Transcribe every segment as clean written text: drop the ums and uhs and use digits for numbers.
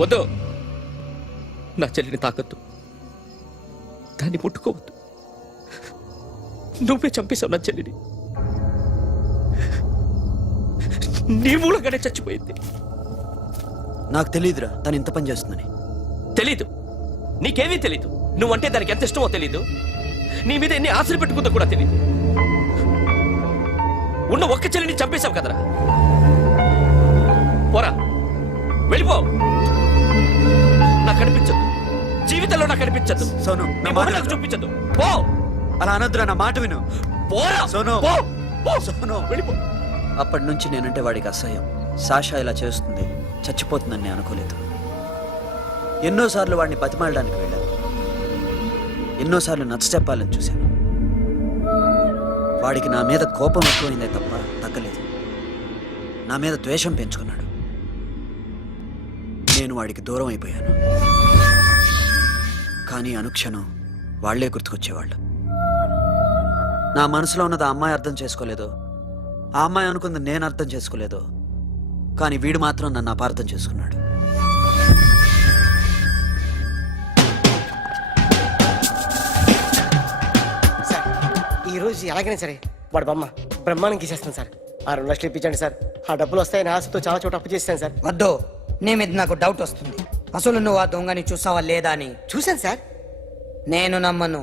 వద్దు, నా చెల్లిని తాకద్దు, దాన్ని ముట్టుకోవద్దు. నువ్వే చంపేశావు నా చెల్లిని. నీ మూలంగానే చచ్చిపోయింది. నాకు తెలియదురా తను ఇంత పని చేస్తుందని. తెలీదు, నీకేమీ తెలీదు. నువ్వంటే దానికి ఎంత ఇష్టమో తెలీదు. నీ మీద ఎన్ని ఆశలు పెట్టుకుందో కూడా తెలీదు. ఉన్న ఒక్క చెల్లిని చంపేశావు కదరా. పోరా, వెళ్ళిపో. నాకు కనిపించదు, జీవితంలో నాకు కనిపించదు. సోను, నా మాట విను. చూపించదు. పో. అలా అనొద్దురా, నా మాట విను. పోరా సోను. పో. పో. సోను. వెళ్ళిపో. అప్పటి నుంచి నేనంటే వాడికి అసహ్యం. సాషా ఇలా చేస్తుంది, చచ్చిపోతుందని నేను అనుకోలేదు. ఎన్నోసార్లు వాడిని బతిమాలడానికి వెళ్ళాను, ఎన్నోసార్లు నచ్చ చెప్పాలని చూశాను. వాడికి నా మీద కోపం ఎక్కువైందే తప్ప తగ్గలేదు. నా మీద ద్వేషం పెంచుకున్నాడు. నేను వాడికి దూరం అయిపోయాను. కానీ అనుక్షణం వాళ్లే గుర్తుకొచ్చేవాళ్ళు. నా మనసులో ఉన్నది ఆ అమ్మాయి అర్థం చేసుకోలేదు, ఆ అమ్మాయి అనుకుంది నేను అర్థం చేసుకోలేదు. కానీ వీడు మాత్రం నన్ను అపార్థం చేసుకున్నాడు. సార్ ఈరోజు ఎలాగైనా సరే వాడు బొమ్మ బ్రహ్మాండం గీసేస్తాను సార్. 6 లక్షలు ఇప్పించండి సార్. ఆ డబ్బులు వస్తాయని ఆశతో చాలా చోట అప్పు చేస్తాను సార్. వద్దు, నీ మీద నాకు డౌట్ వస్తుంది. అసలు నువ్వు ఆ దొంగని చూసావా లేదా అని. చూశాను సార్. నేను నమ్మను.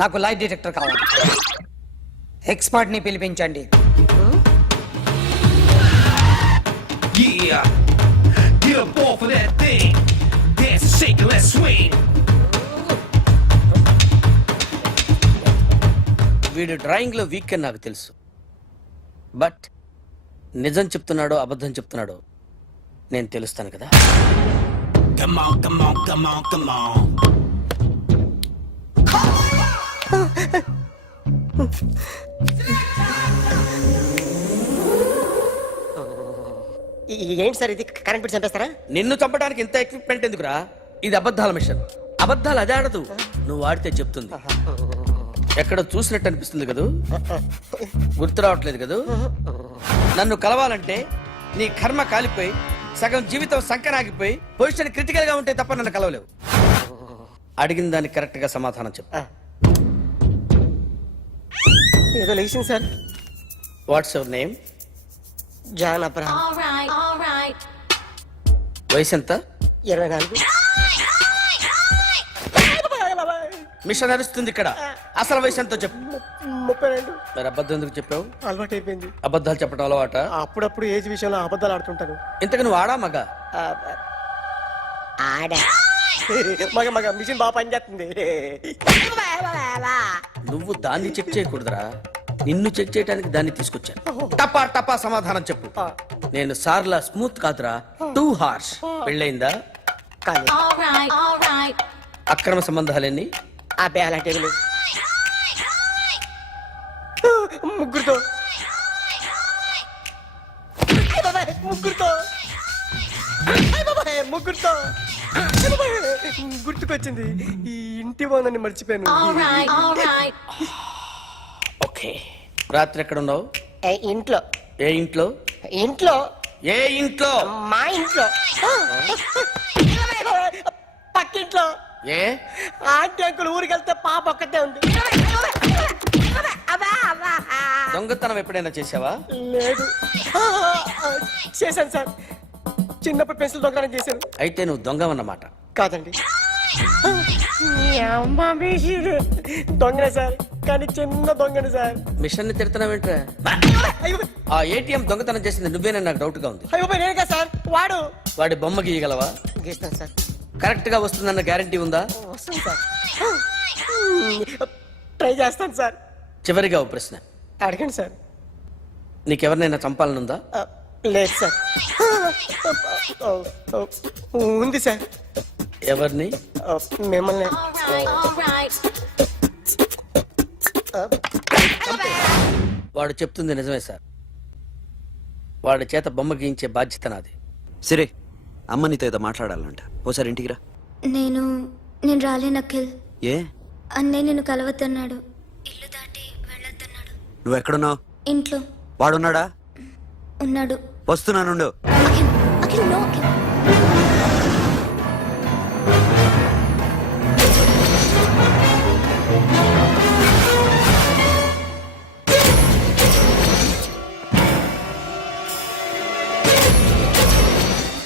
నాకు లైట్ డిటెక్టర్ కావాలి. ఎక్స్పర్ట్ ని పిలిపించండి. Yeah, get up off of that thing. Dance and shake and let's swing. వీడు డ్రాయింగ్ లో వీక్ అని నాకు తెలుసు. బట్ నిజం చెప్తున్నాడో అబద్ధం చెప్తున్నాడో నేను తెలుస్తాను కదా. Come on, come on, come on, come on. ఏంటి సార్ ఇది, కరెంట్ బిల్ చంపేస్తారా? నిన్ను చంపడానికి ఇంత ఎక్విప్మెంట్ ఎందుకురా? ఇది అబద్ధాల మిషన్. అబద్ధాలు అదే ఆడదు, నువ్వు ఆడితే చెప్తుంది. ఎక్కడ చూసినట్టు అనిపిస్తుంది కదూ, గుర్తు రావట్లేదు కదూ. నన్ను కలవాలంటే నీ కర్మ కాలిపోయి సగం జీవితం సంకనాగిపోయి పొజిషన్ క్రిటికల్ గా ఉంటే తప్ప నన్ను కలవలేవు. అడిగిన దానికి కరెక్ట్ గా సమాధానం చెప్పు. ఏదో లేచింది sir. What's your name? John Abraham. వయసు ఎంత? 24. మిషన్ నడుస్తుంది ఇక్కడ. అసలు వయసు ఎంతో చెప్పు. 32. మరి అబద్ధం ఎందుకు చెప్పావు? అలవాటు అయిపోయింది. అబద్ధాలు చెప్పడం అలవాట? అప్పుడప్పుడు ఏజ్ విషయంలో అబద్ధాలు ఆడుతుంటాను. ఇంతకు నువ్వు ఆడా మగ? ఆడా. మగ మగ మిషన్ బాగా పనిచేస్తుంది. నువ్వు దాన్ని చెక్ చేయకూడదురా, నిన్ను చెక్ చేయడానికి దాన్ని తీసుకొచ్చాను. టపా టపా సమాధానం చెప్పు. నేను సార్లా స్మూత్ కాదురా, టూ హార్ష్. పెళ్ళయిందా? కానీ అక్రమ సంబంధాలన్నీ? అబ్బే అలాంటి ముగ్గురుతో ముగ్గురుతో గుర్తుకొచ్చింది. ఈ ఇంటి బాగుందని మర్చిపోయాను. ఓకే, రాత్రి ఎక్కడ ఉన్నావు? ఇంట్లో. ఏ ఇంట్లో? ఇంట్లో. ఏ ఇంట్లో? మా ఇంట్లో. పక్కింట్లో. ఏ ఆంటీ అంకుల్ ఊరికి వెళ్తే పాప ఒక్కతే ఉంది. దొంగతనం ఎప్పుడైనా చేసావా? లేదు. చేశాను సార్, చిన్నప్పుడు పెన్సిల్ దొంగతనం చేశాను. అయితే నువ్వు దొంగవన్నమాట. కాదండి, దొంగనే సార్, కానీ చిన్న దొంగని సార్. మిషన్ ని తిడుతున్నావేంట్రా? ఆ ఏటీఎం దొంగతనం చేసింది నువ్వేనని నాకు డౌట్ గా ఉంది. అయ్యో నేను కదా సార్, వాడి బొమ్మ గీయగలవా? గీస్తాను సార్. కరెక్ట్ గా వస్తుందన్న గ్యారంటీ ఉందా? వస్తాను సార్, ట్రై చేస్తాను సార్. చివరిగా ఓ ప్రశ్న అడగండి సార్. నీకెవరినైనా చంపాలనుందా? లేదు సార్. ఉంది సార్. ఎవరిని? మిమ్మల్ని. వాడు చెప్తుంది నిజమే సార్. వాడి చేత బొమ్మ గీయించే బాధ్యత నాది. సరే, అమ్మ నీతో ఏదో మాట్లాడాలంట, ఓసారి ఇంటికి రా. నేను రాలేను అఖిల్. ఏ? అన్నయ్య నిన్ను కలవద్దన్నాడు, ఇల్లు దాటి వెళ్ళొద్దన్నాడు. నువ్వు ఎక్కడున్నావు? ఇంట్లో. వాడున్నాడా? ఉన్నాడు. వస్తున్నానుండు. అఖిల్, అఖిల్, నో అఖిల్.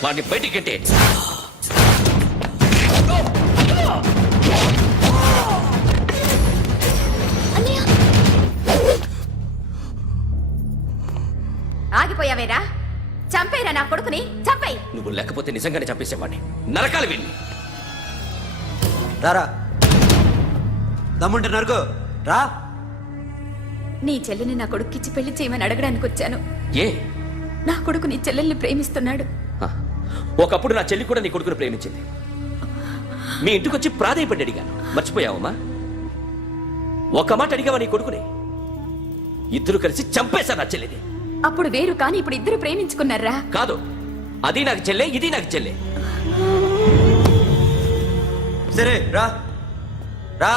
వాడిని బయటికి గంటే. ఆగిపోయావేరా? చంపేరా నా కొడుకుని, చంపేయ్. నువ్వు లేకపోతే నిజంగానే చంపేసేవాడిని. నరకాలి వీడిని. రారా, దమ్ముంటే నరుకు రా. నీ చెల్లిని నా కొడుక్కిచ్చి పెళ్లి చేయమని అడగడానికి వచ్చాను. ఏ? నా కొడుకు నీ చెల్లెల్ని ప్రేమిస్తున్నాడు. హ, ఒకప్పుడు నా చెల్లి కూడా నీ కొడుకును ప్రేమించింది. మీ ఇంటికి వచ్చి ప్రాధాయపడి అడిగాను. మర్చిపోయావమ్మా? ఒక మాట అడిగావా నీ కొడుకుని? ఇద్దరు కలిసి చంపేశారు నా చెల్లిని. అప్పుడు వేరు, కానీ ఇప్పుడు ఇద్దరు ప్రేమించుకున్నారా? కాదు, అది నాకు చెల్లె, ఇది నాకు చెల్లె. సరే రా రా,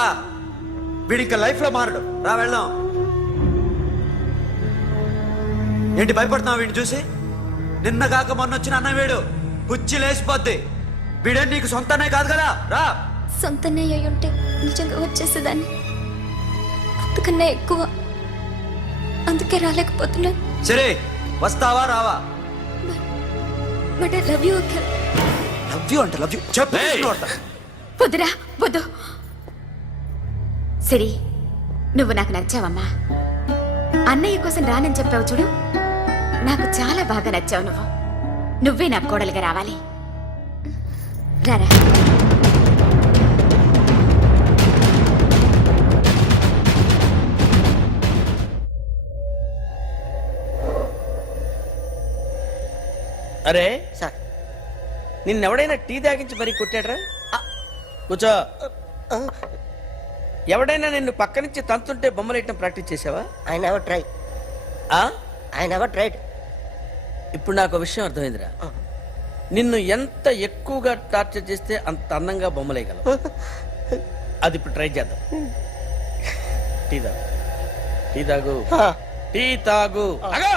వీడి ఇంకా లైఫ్ లో మారడు. రా వెళ్దాం. ఏంటి భయపడుతున్నావు వీడిని చూసి? నిన్న కాక మొన్న వచ్చిన అన్న వీడు పుచ్చి లేచిపోద్ది. వీడే నీకు సొంతనే కాదు కదా. రా. సొంతనే అయి ఉంటే నిజంగా వచ్చేసేదాన్ని. అంతకన్నా ఎక్కువ. అందుకే రాలేకపోతున్నాను. సరే, వస్తావా రావా? But I love you Akhil. Love you అంటే లవ్ యూ చెప్పు. ఏయ్! వద్దురా, వద్దు. సిరి, నువ్వు నాకు నచ్చావమ్మా. అన్నయ్య కోసం రానని చెప్పావు చూడు, నాకు చాలా బాగా నచ్చావు. నువ్వే నాకు కోడలిగా రావాలి. రారా. అరే, సార్ నిన్నెవడైనా టీ తాగించి మరీ కొట్టాడ్రా? కూర్చో. ఎవడైనా నిన్ను పక్క నుంచి తంతుంటే బొమ్మలేయటం ప్రాక్టీస్ చేసావా? I never try. ఆ? I never tried. ఇప్పుడు నాకు ఒక విషయం అర్థమైందిరా. నిన్ను ఎంత ఎక్కువగా టార్చర్ చేస్తే అంత అందంగా బొమ్మలేయగలవు. అది ఇప్పుడు ట్రై చేద్దాం. టీ తాగు, టీ తాగు, టీ తాగు. అగా!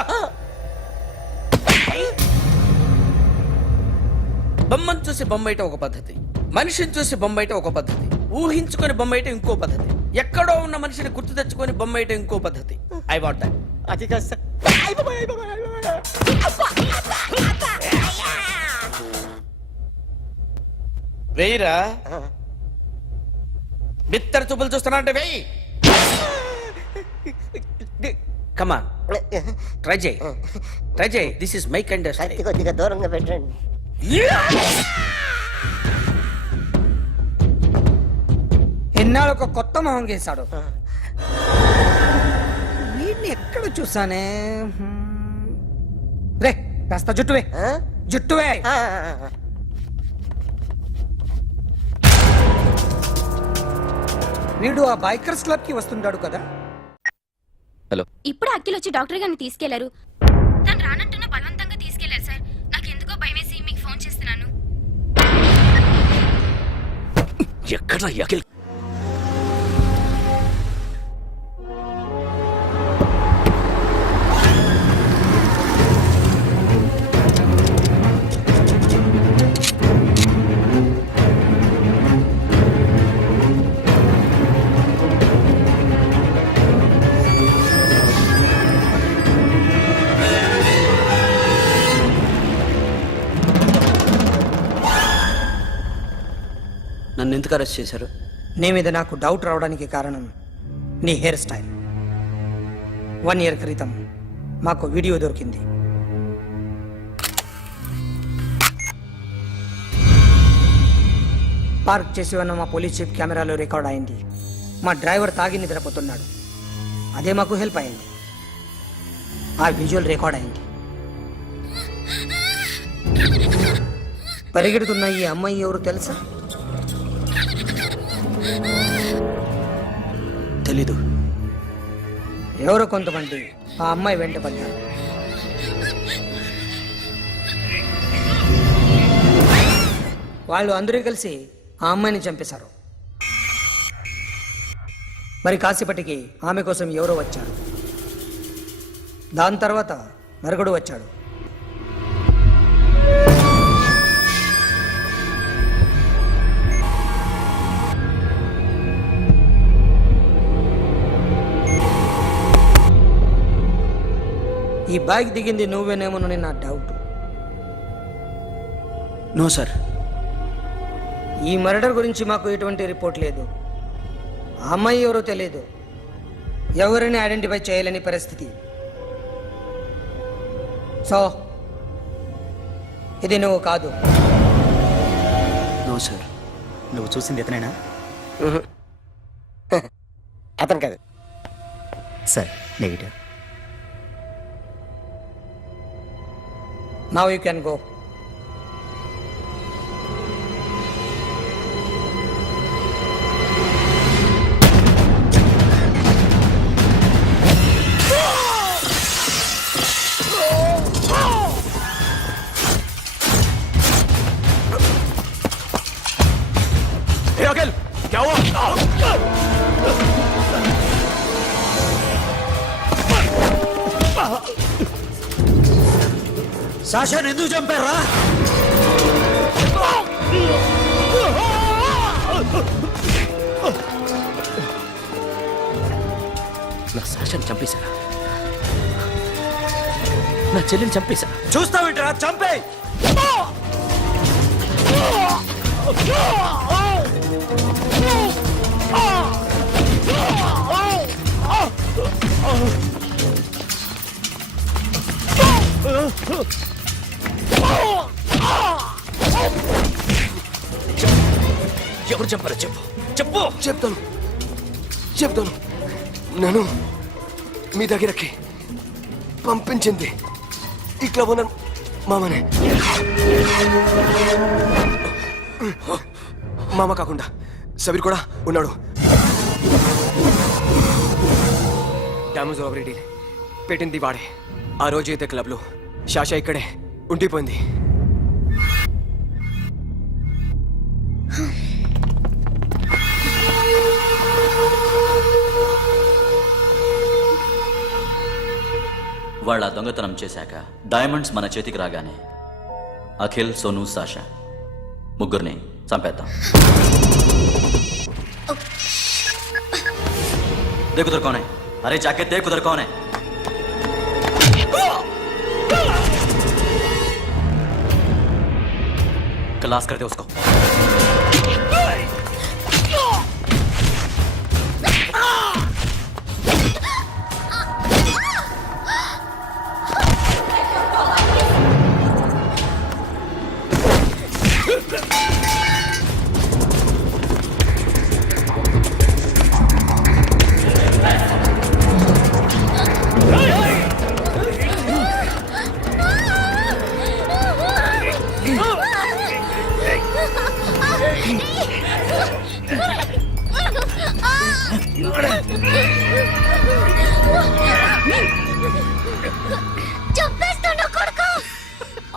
బొమ్మను చూసి బొమ్మేయటం ఒక పద్ధతి, మనిషిని చూసి బొమ్మేయటం ఒక పద్ధతి, ఊహించుకొని బొమ్మేయటం ఇంకో పద్ధతి, ఎక్కడో ఉన్న మనిషిని గుర్తు తెచ్చుకొని బొమ్మేయటం ఇంకో పద్ధతి. I want that. అది కాదు సార్. వెయ్యిరా. బిత్తర చూపులు చూస్తున్నా అంటే వెయ్యి. కమా, ట్రై చేయి, ట్రై చేయి. This is my kind of కత్తి కొద్దిగా దూరంగా పెట్టండి. ఎన్నాళ్ళు ఒక కొత్త మొహం గీశాడు. వీడిని ఎక్కడ చూసానే? రే, కాస్త జుట్టువే, జుట్టువే. వీడు ఆ బైకర్స్ క్లబ్ కి వస్తుంటాడు కదా. ఇప్పుడు అఖిల్ వచ్చి డాక్టర్ గారిని తీసుకెళ్లారు. తను రానంటున్న బలవంతంగా తీసుకెళ్లారు సార్. నాకు ఎందుకో భయం వేసి మీకు ఫోన్ చేస్తున్నాను. ఎక్కడ అఖిల్? నన్ను ఎందుకు అరెస్ట్ చేశారు? నీ మీద నాకు డౌట్ రావడానికి కారణం నీ హెయిర్ స్టైల్. 1 year క్రితం మాకు వీడియో దొరికింది. పార్క్ చేసి ఉన్న మా పోలీస్ జీప్ కెమెరాలో రికార్డ్ అయింది. మా డ్రైవర్ తాగి నిద్రపోతున్నాడు. అదే మాకు హెల్ప్ అయింది. ఆ విజువల్ రికార్డ్ అయింది. పరిగెడుతున్న ఈ అమ్మాయి ఎవరు తెలుసా? తెలీదు. ఎవరో కొంతమంది ఆ అమ్మాయి వెంట పడ్డారు. వాళ్ళు అందరూ కలిసి ఆ అమ్మాయిని చంపేశారు. మరి కాసేపటికి ఆమె కోసం ఎవరో వచ్చారు. దాని తర్వాత నరకుడు వచ్చాడు. ఈ బైక్ దిగింది నువ్వేనేమోనని నా డౌట్. No sir. ఈ మర్డర్ గురించి మాకు ఎటువంటి రిపోర్ట్ లేదు. ఆ అమ్మాయి ఎవరో తెలియదు, ఎవరిని ఐడెంటిఫై చేయలేని పరిస్థితి. సో ఇది నువ్వు కాదు. No sir. నువ్వు చూసింది ఇతనేనా? అతను కాదు. Sir negative. Now you can go. సాషాని ఎందుకు చంపారా? నా సాషాన్ని చంపేశారా? నా చెల్లిని చంపేశారా? చూస్తావేంట్రా? చంపే. ఎవరు చంపారో చెప్పు, చెప్పు. చెప్తాను. నన్ను మీ దగ్గరకి పంపించింది ఈ క్లబ్ ఓనర్ మామనే. మామ కాకుండా సబీర్ కూడా ఉన్నాడు. డ్యామేజ్ ఓవర్ డీల్ పెట్టింది వాడే. ఆ రోజు అయితే క్లబ్లో శాషా ఇక్కడే ఉండిపోయింది. వాళ్ళ దొంగతనం చేశాక డైమండ్స్ మన చేతికి రాగానే అఖిల్, సోను, సాషా ముగ్గురిని చంపేద్దాం. देख उधर कौन है? अरे जाके देख उधर कौन है? क्लास कर दे उसको.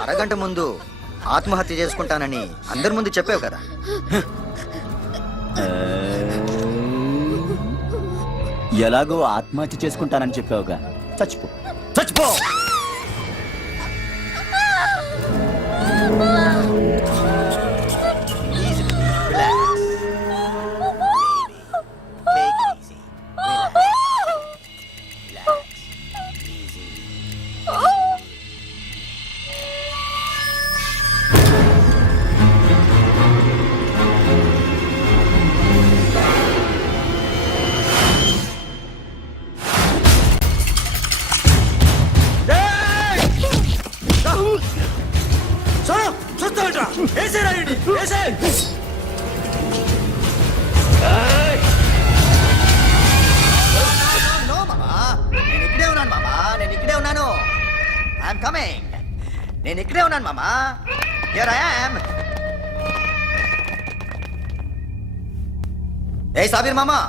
అరగంట ముందు ఆత్మహత్య చేసుకుంటానని అందరి ముందు చెప్పావు కదా. ఎలాగో ఆత్మహత్య చేసుకుంటానని చెప్పావుగా, చచ్చిపో చచ్చిపో. నేను ఇక్కడే ఉన్నాను మామా. Here I am. ఏ సాబీర్ మామా,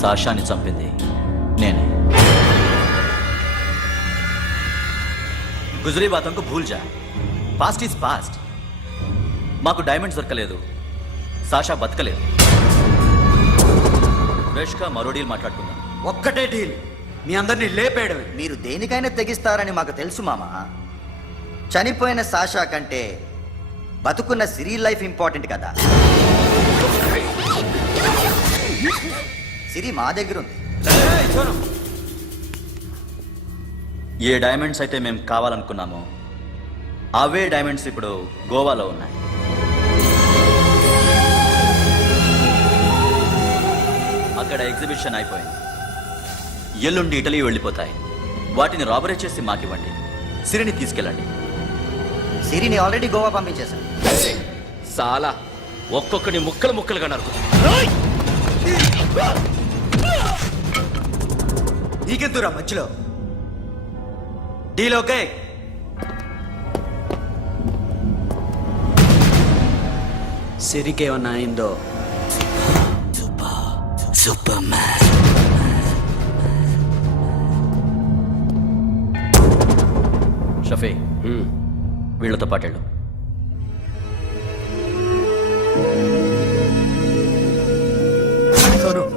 సాషాని చంపింది నేనే. గుజరీ బాతం కు భూల్ జా. Past is past. మాకు డైమండ్స్ దొరకలేదు, సాషా బతకలేదు. ఫ్రెష్గా మరో డీల్ మాట్లాడుకుందాం. ఒక్కటే డీల్, మీ అందరినీ లేపేయడమే. మీరు దేనికైనా తెగిస్తారని మాకు తెలుసు మామా. చనిపోయిన సాషా కంటే బతుకున్న సిరి లైఫ్ ఇంపార్టెంట్ కదా. సిరి మా దగ్గర ఉంది. ఏ డైమండ్స్ అయితే మేము కావాలనుకున్నామో అవే డైమండ్స్ ఇప్పుడు గోవాలో ఉన్నాయి. అక్కడ ఎగ్జిబిషన్ అయిపోయింది. ఎల్లుండి ఇటలీ వెళ్ళిపోతాయి. వాటిని రాబరీ చేసి మాకివ్వండి. సిరిని తీసుకెళ్ళండి. సిరిని ఆల్రెడీ గోవా పంపించేశాను. చాలా ఒక్కొక్కని ముక్కలు ముక్కలుగా నరుకు. నీకెందురా మధ్యలో డీల్ ఓకే. సిరికేమన్నా అయిందో సూపర్ మ్యాన్. షఫీ వీళ్ళతో పాటెళ్ళు.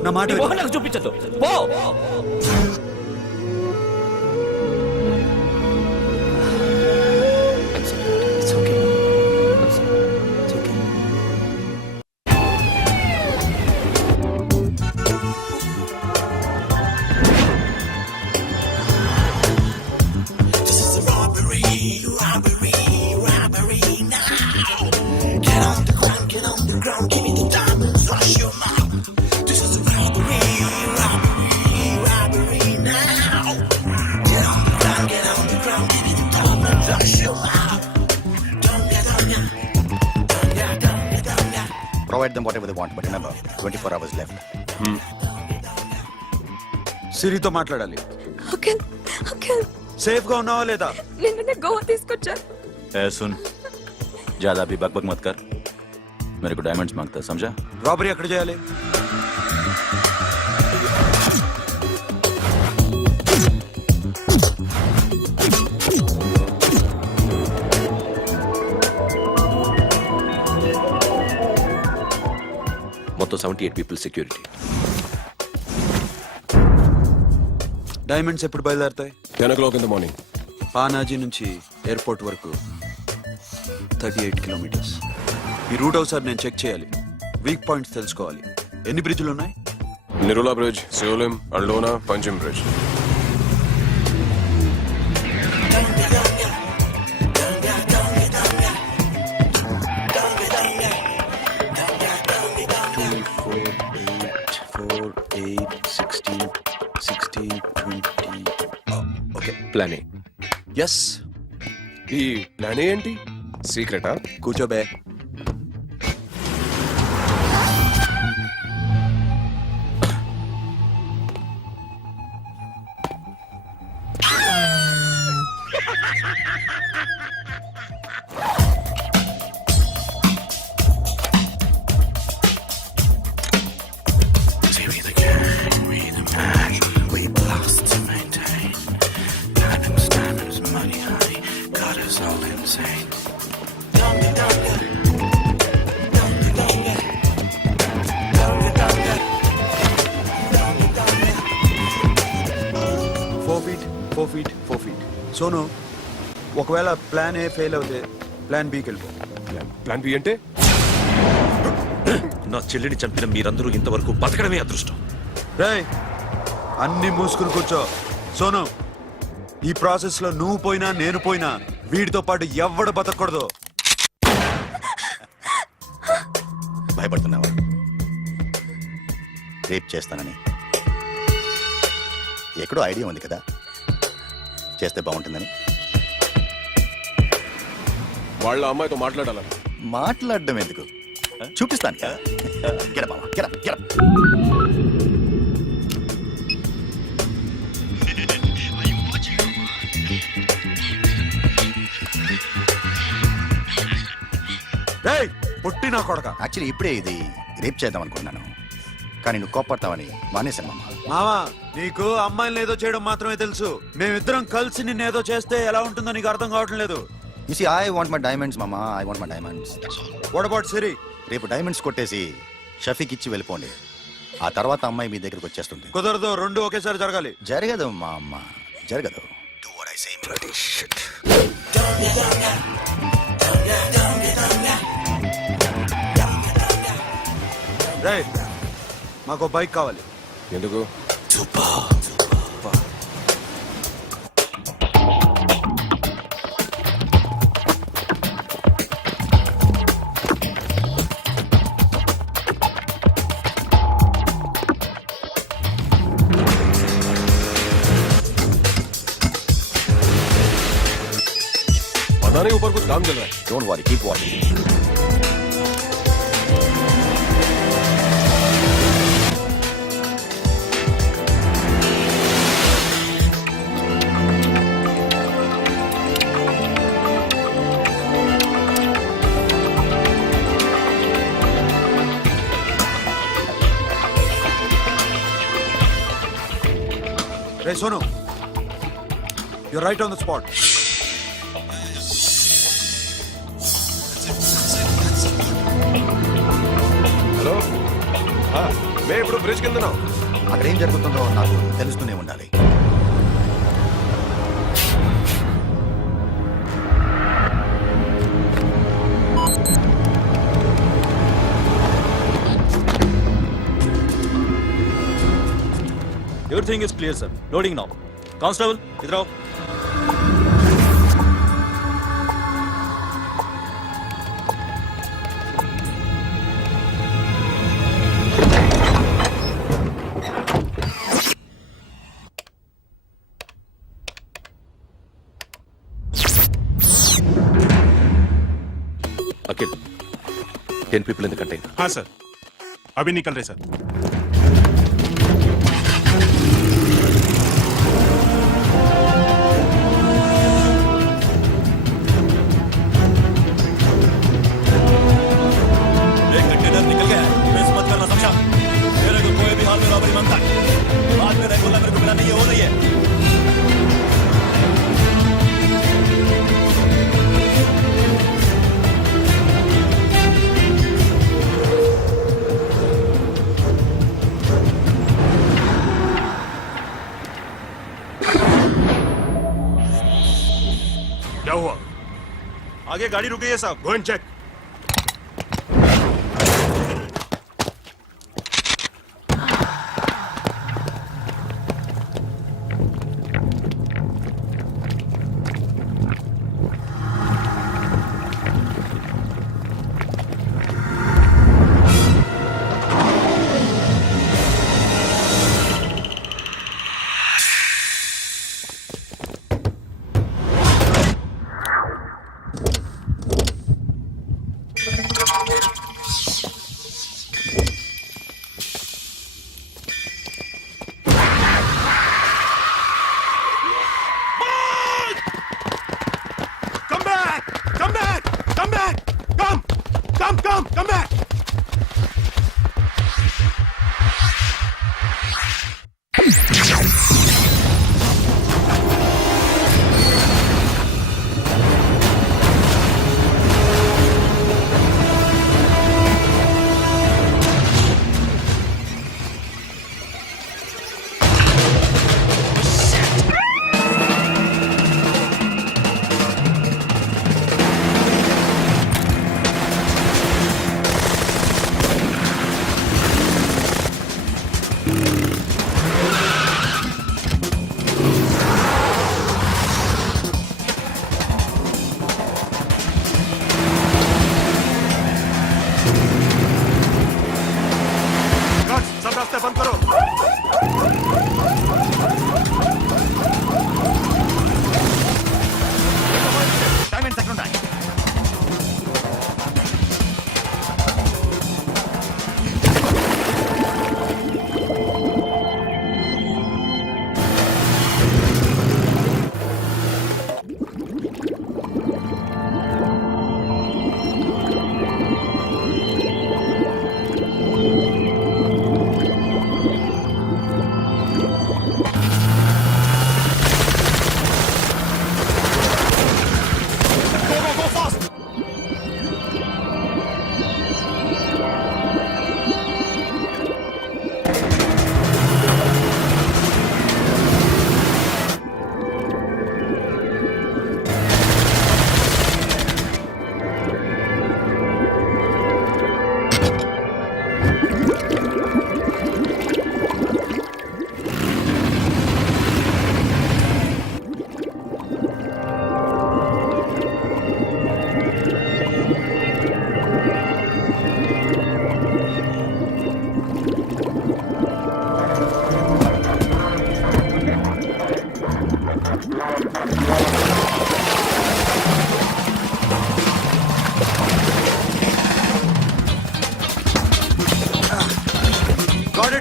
నా మాట విను. నాకు చూపించద్దు పో. It's okay. It's okay. Provide them whatever they want, but remember, 24 hours left. సిరితో మాట్లాడాలి. అంకుల్ అంకుల్ సేఫ్ గా ఉన్నావా లేదా? నిన్న గోవా తీసుకొచ్చారు. सुन ज्यादा भी बकबक मत कर. मेरे को डायमंड्स मांगता है, समझा? రాబరీ ఎక్కడ చేయాలి? మొత్తం 78 పీపుల్ సెక్యూరిటీ. డైమండ్స్ ఎప్పుడు బయలుదేరుతాయి? 10 o'clock in the morning. Panaji నుంచి ఎయిర్పోర్ట్ వరకు 38 కిలోమీటర్స్. ఈ రూట్ ఒకసారి నేను చెక్ చేయాలి. వీక్ పాయింట్స్ తెలుసుకోవాలి. ఎన్ని బ్రిడ్జ్లు ఉన్నాయి? నిరులా bridge, Siolim, Aldona, Panjim bridge. Plan A. Yes. ఈ ప్లాన్ ఏంటి? సీక్రెటా? కూర్చోబే. సోను, ఒకవేళ ప్లాన్ ఏ ఫెయిల్ అవుతే ప్లాన్ బికి వెళ్ళిపో. ప్లాన్ బి అంటే? నా చెల్లిని చంపిన మీరందరూ ఇంతవరకు బతకడమే అదృష్టం. రేయ్, అన్ని మూసుకుని కూర్చో. సోను, ఈ ప్రాసెస్ లో నువ్వు పోయినా నేను పోయినా వీడితో పాటు ఎవ్వడు బతకూడదు. భయపడుతున్నావా? రేప్ చేస్తానని ఎక్కడో ఐడియా ఉంది కదా, చేస్తే బాగుంటుందని. వాళ్ళ అమ్మాయితో మాట్లాడాలని. మాట్లాడడం ఎందుకు, చూపిస్తాను. పొట్టి నా కొడక. యాక్చువల్లీ ఇప్పుడే ఇది రేప్ చేద్దాం అనుకున్నాను, కానీ నువ్వు కోపడతావని మానేశాను మామ. మావా, నీకు అమ్మాయిని ఏదో చేయడం మాత్రమే తెలుసు. మేమిద్దరం కలిసి నిన్నేదో చేస్తే ఎలా ఉంటుందో నీకు అర్థం కావటం లేదు. You see, I want my diamonds, mama. I want my diamonds. That's all. What about Siri? రేపు డైమండ్స్ కొట్టేసి షఫీక్ ఇచ్చి వెళ్ళిపోండి. ఆ తర్వాత అమ్మాయి మీ దగ్గరకు వచ్చేస్తుంది. కుదరదు, రెండు ఒకేసారి జరగాలి. జరగదు మా అమ్మ, జరగదు. Do what I say, bloody shit. రే మాకు బైక్ కావాలి. ఎందుకు? पता नहीं ऊपर कुछ काम चल रहा है. Don't worry, keep watching. Ray Sonu, you right on the spot. Hello, మేము ఇప్పుడు బ్రిడ్జ్ కింద ఉన్నాం. అక్కడ ఏం జరుగుతుందో నాకు తెలుస్తూనే ఉండాలి. Everything is clear, sir. Loading now. Constable, idhar aao. Akhil, 10 people in the container. हाँ सर, अभी निकल रहे सर. एक कंटेनर निकल गया है. मिस मत करना, समझा? मेरे को कोई भी हाल में रॉबरी मांगता है. बाद में रेगुलर मेरे को मिला नहीं है, वो नहीं है. क्या हुआ? आगे गाड़ी रुक गई है साहब. Go and check.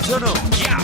Sonu Yeah.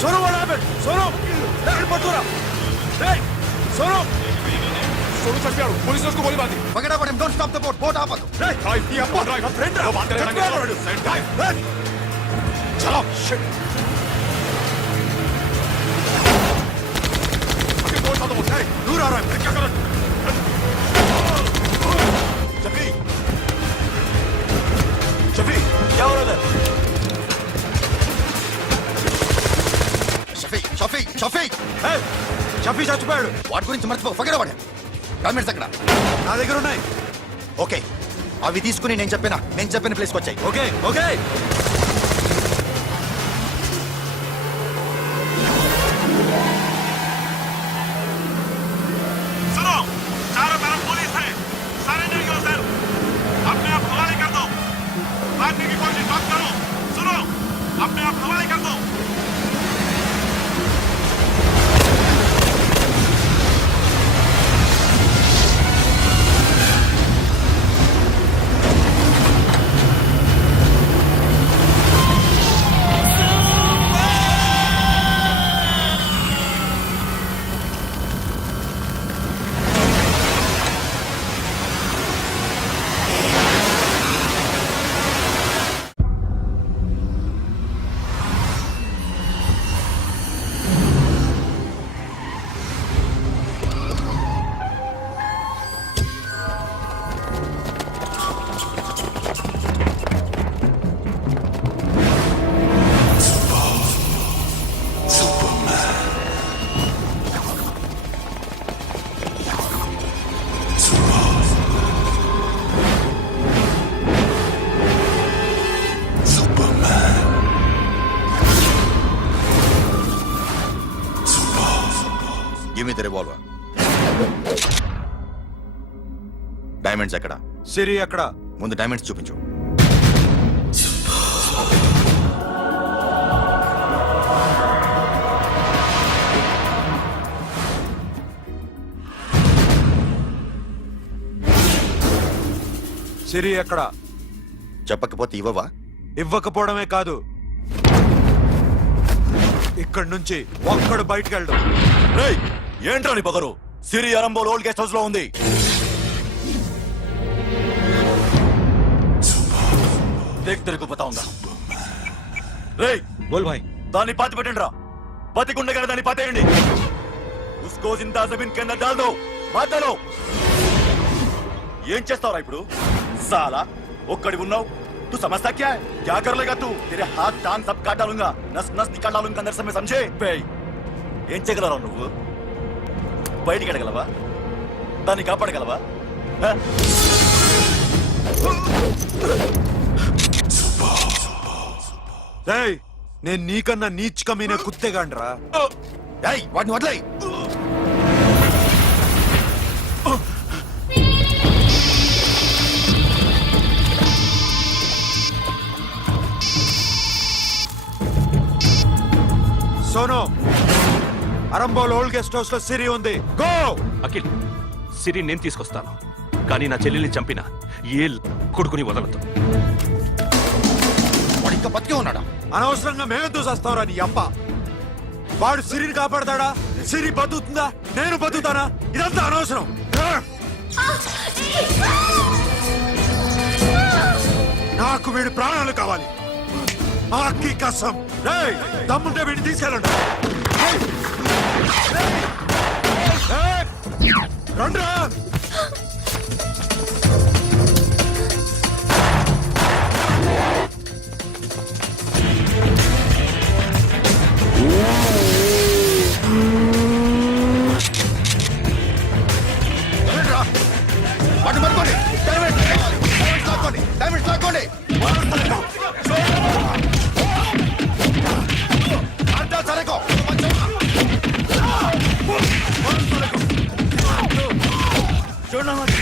Sonu what happened Sonu मत करो hey सोनू सोनू चढ़ पुलिस ने उसको गोली मार दी Forget about him. Don't stop the boat. Boat आपको. ड्राइव किया ड्राइव फ्रेंड वो बात करेंगे ड्राइव चलो. Shit. दूर आ रहा है क्या करो शफी शफी क्या हो रहा है షఫీ షఫీ షఫీ చచ్చిపోయాడు వాటి గురించి మర్చిపో ఫగర్ అవ్వడం డాక్యుమెంట్స్ అక్కడ నా దగ్గర ఉన్నాయి ఓకే అవి తీసుకుని నేను చెప్పిన ప్లేస్కి వచ్చాయి ఓకే ఓకే सुनो चारों तरफ पुलिस है सरेंडर करो सर अपने आप हवाले कर दो भागने की कोशिश मत करो सुनो अपने आप हवाले कर दो give me the revolver diamonds ఎక్కడ సిరి ఎక్కడ ముందు డైమండ్స్ చూపించు సిరి ఎక్కడ చెప్పకపోతే ఇవ్వవా ఇవ్వకపోవడమే కాదు ఇక్కడి నుంచి ఒక్కడు బయటకు వెళ్ళడు రేయ్ ఏంట్రా నీ పగరు సిరి అరంబోల్ ఓల్డ్ గెస్ట్ హౌస్ లో ఉంది దేక్ తెరకు బతాਉਂగా రేయ్ బోల్ భాయ్ దాన్ని పాతి పెట్టండి రా బతికుండగా దాన్ని పాతేయండి ఉస్కో జిందా జమీన్ కింద డాల్ దో మాటలో ఏం చేస్తావురా ఇప్పుడు साला ఒక్కడి ఉన్నావు तू समझता क्या है क्या कर लेगा तू तेरे हाथ टांग सब काट डालूंगा नस नस निकाल डालूंगा अंदर से मैं समझे बे ఏం చేయగలరా నువ్వు బయటికి ఎడగలవా దాన్ని కాపాడగలవా నేను నీకన్నా నీచ్ కమీనే కుత్తేగాండ్రా వాటిని వదిలేయ్ రంబోల్ ఓల్డ్ గెస్ట్ హౌస్ లో సిరి ఉంది. గో. అఖిల్ సిరి నేను తీసుకొస్తాను, కానీ నా చెల్లెల్ని చంపిన ఏ కొడుకుని వదలదు. వాడు ఇంకా బతికే ఉన్నాడా? అనవసరంగా మేమెందుకు చేస్తావురా నీ అప్ప? వాడు సిరిని కాపాడతాడా? సిరి బతుకుతుందా? నేను బతుకుతానా? ఇదంతా అనవసరం. నాకు వీడి ప్రాణాలు కావాలి. ఆకి కసం. రేయ్, దమ్ముంటే వీడిని తీసుకెళ్ళండి. రండ్రా. వాడిని పట్టుకోండి. డైమండ్స్ లాక్కోండి. డైమండ్స్ లాక్కోండి. అంతా సరేకో. చూడండి.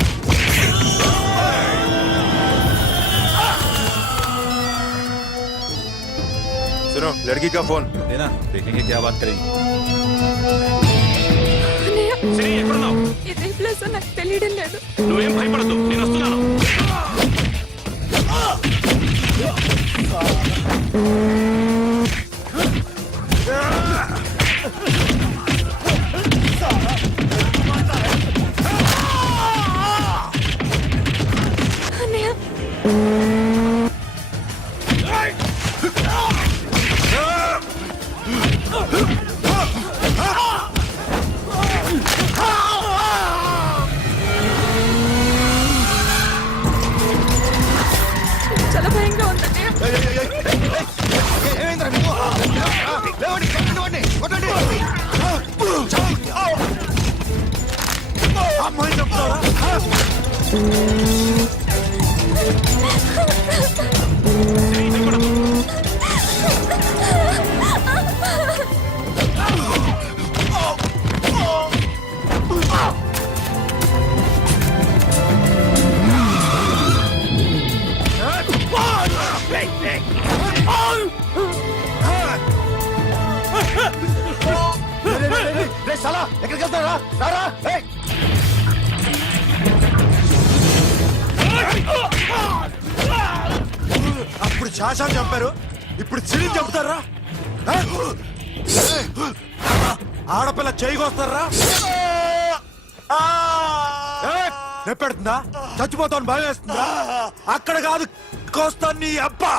सुनो लड़की का फोन నేనా देखेंगे क्या बात करेंगे. సిరి ఎక్కడున్నావు? ఇదే ప్లేస్ నాకు తెలియడం లేదు. నువ్వేం భయపడద్దు, నేను వస్తున్నాను. చాలా భయంగా ఉందండి. ఏమైందిరా మీకు? లేవండి, కొట్టండి వాడిని, కొట్టండి. అమ్మాయి చెప్తారా? రే సాలా, ఎక్కడికి వెళ్తారా? రారా. అప్పుడు శాసాన్ని చంపారు, ఇప్పుడు సిరిని చంపుతారా? ఆడపిల్ల చేయకొస్తారా? నెప్పెడుతుందా? చచ్చిపోతాను భయం వేస్తుందా? అక్కడ కాదు, కోస్తాను నీ అబ్బా.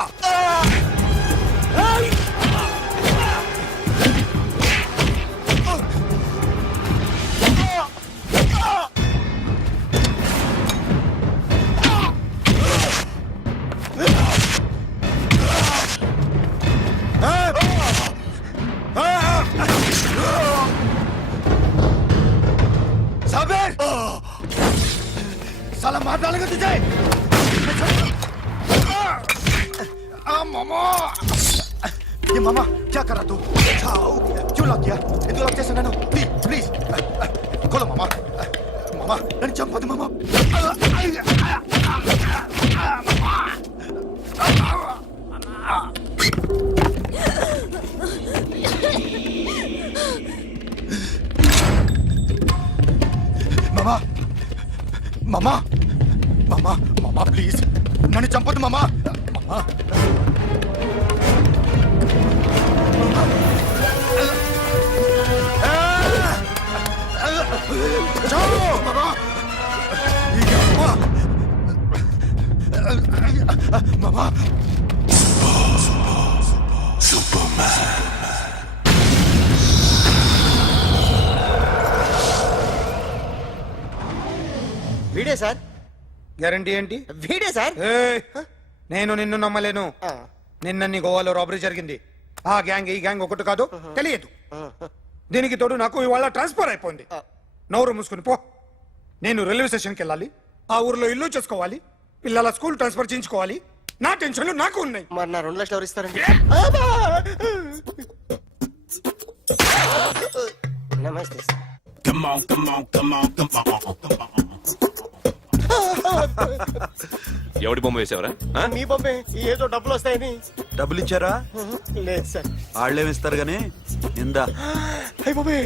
साबिर, साला मार डालेगा तुझे. मामा, ये मामा क्या कर रहा तू? क्यों लॉक किया? ఎందుకు లాక్ చేశాను నేను? ప్లీజ్ ప్లీజ్ खोलो मामा. मामा నన్ను చంపొద్దు మామా. మామా మామా మామా మామా ప్లీజ్ నన్ను చంపొద్దు మామా. మామా మామా వీడే సార్. గ్యారంటీ ఏంటి? వీడే సార్. నేను నిన్ను నమ్మలేను. నిన్న నీ గోవాలో రాబరీ జరిగింది. ఆ గ్యాంగ్ ఈ గ్యాంగ్ ఒకటి కాదు, తెలియదు. దీనికి తోడు నాకు ఇవాళ ట్రాన్స్ఫర్ అయిపోయింది. నోరు మూసుకుని పో. నేను రైల్వే స్టేషన్కి వెళ్ళాలి, ఆ ఊర్లో ఇల్లు చేసుకోవాలి, పిల్లల స్కూల్ ట్రాన్స్ఫర్ చేయించుకోవాలి. నా టెన్షన్లు నాకు ఉన్నాయి. మరి నా 2 లక్షలు ఎవరు ఇస్తారండి? నమస్తే sir. Come on, come on, come on, come on, come on. ఎవడి బొమ్మ వేసావరా? మీ బొమ్మే, ఏదో డబ్బులు వస్తాయని. డబ్బులు ఇచ్చారా? లేదు సార్. వాళ్ళేమిస్తారు గానీ ఇందా. అయ్య బాబే,